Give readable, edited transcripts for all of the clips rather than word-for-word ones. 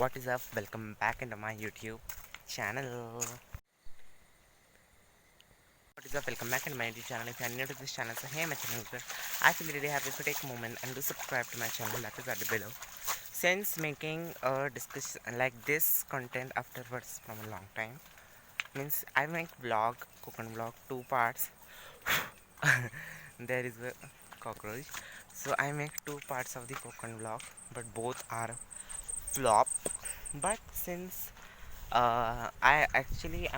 What is up? Welcome back into my YouTube channel. What is up? Welcome back into my YouTube channel. If you are new to this channel, so hey my channel user, I feel really happy to take a moment and do subscribe to my channel that is at the below. Since making a discussion like this content afterwards from a long time, means I make vlog, Kokan vlog, 2 parts. There is a cockroach. So I make 2 parts of the Kokan vlog, but both are flop. But since I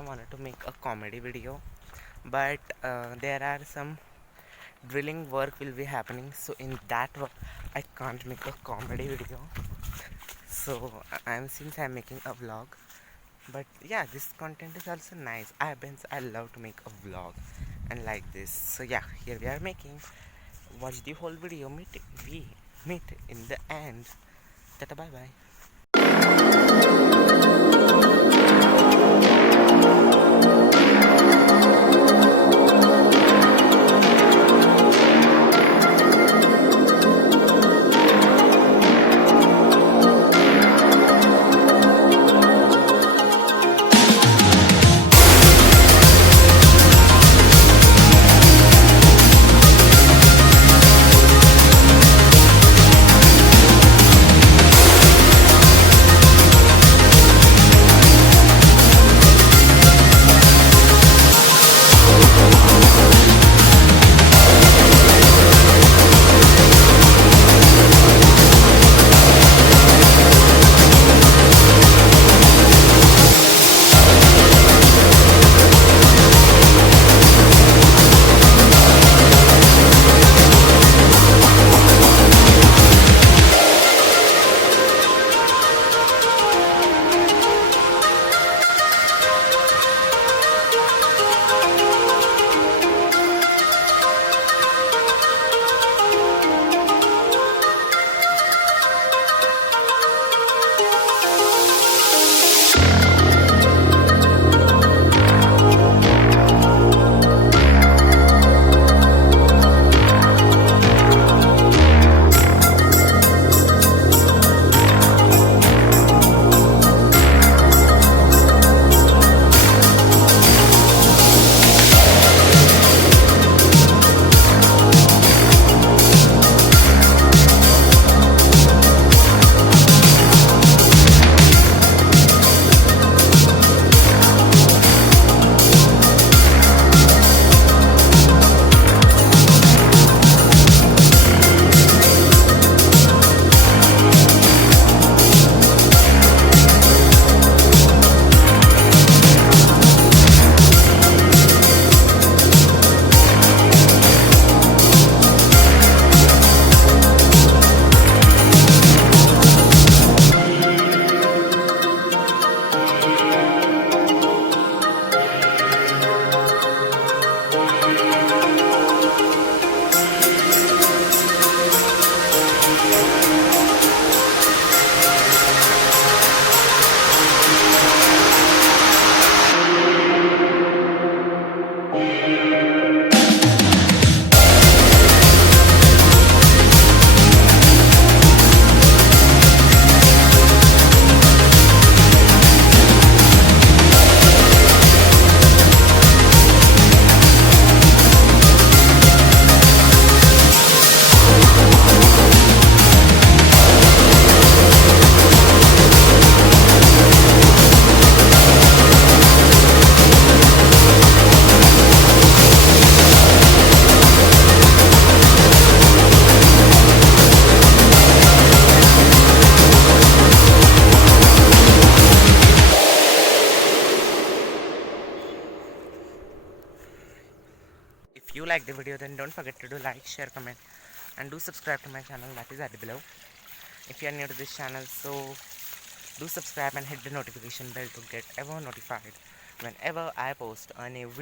wanted to make a comedy video, but there are some drilling work will be happening, so in that work I can't make a comedy video. So I'm making a vlog, but yeah, this content is also nice. I love to make a vlog and like this. So yeah, here we are making. Watch the whole video. We meet in the end. Tata, bye bye. If you like the video, then don't forget to do like, share, comment, and do subscribe to my channel that is at below. If you are new to this channel, so do subscribe and hit the notification bell to get ever notified whenever I post a new video.